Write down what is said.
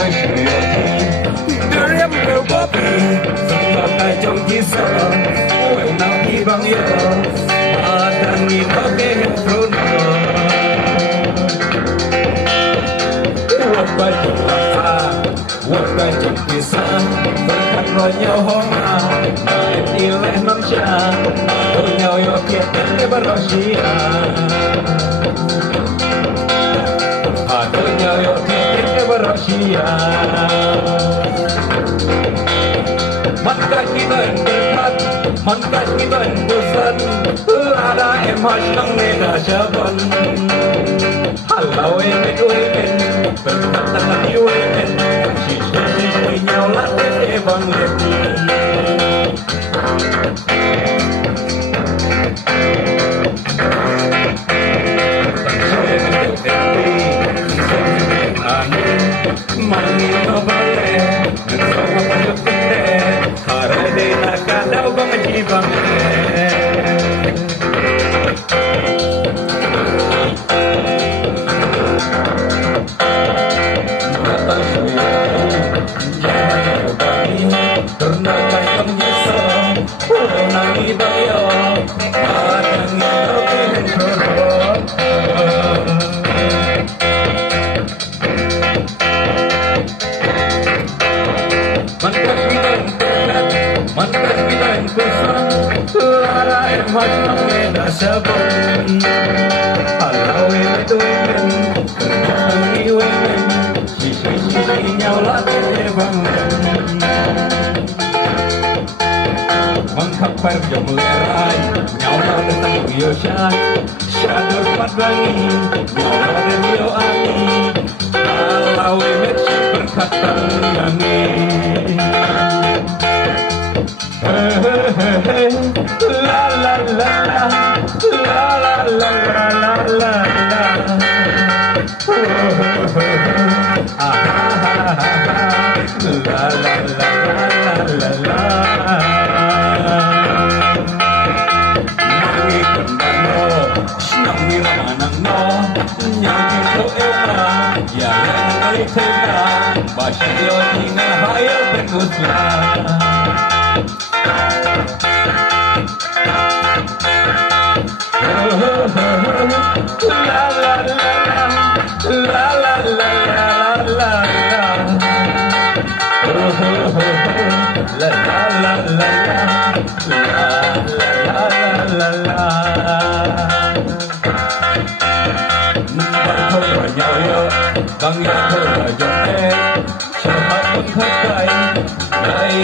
tay sửa đưa em đều có bị dòng vào tay trong chỉ sợ quẹo nào khi bằng yêu mà đang nhìn có cái hình thôn quay chung là xa quay chung thì xa vẫn khăn rồi nhau hôm mà em yêu em nắm cha đôi nhau yêu kia cái bắt đầu xí đôi nhau yêu kia cái bắt đầu xí Mankat kita yang berkat, mankat kita yang bosan ada emas nang nena jaban Halau emet uemen, berkata lagi uemen Sisi-sisi nyaulah tete bang leti Mangin no bale, sama payung pete Harade nakadaw bang jibang Batang suwi, jangan bagi Karena kaya menyesal, nang ibang yo Padang ito pinagsurot Mantas kita yang kusang Lara emas nang neda sabon Halau itu imen Kenang iwemen Sisi-sisi nyaulah tete bangun Mengkapar jom lerai Nyaulah tentang biosyan Syador padlangi Nyaulah dan bio ani Halau imen berkata nyanyi La la la la la la la la la la la la la Nangi kembano Senang ni manang no Nyanyi ko ewa Yalan ay tena Basyo ni nga hayal benutla La la la la la la la la la Bang ya thôi là giọt em, chờ hát vẫn khắc cay.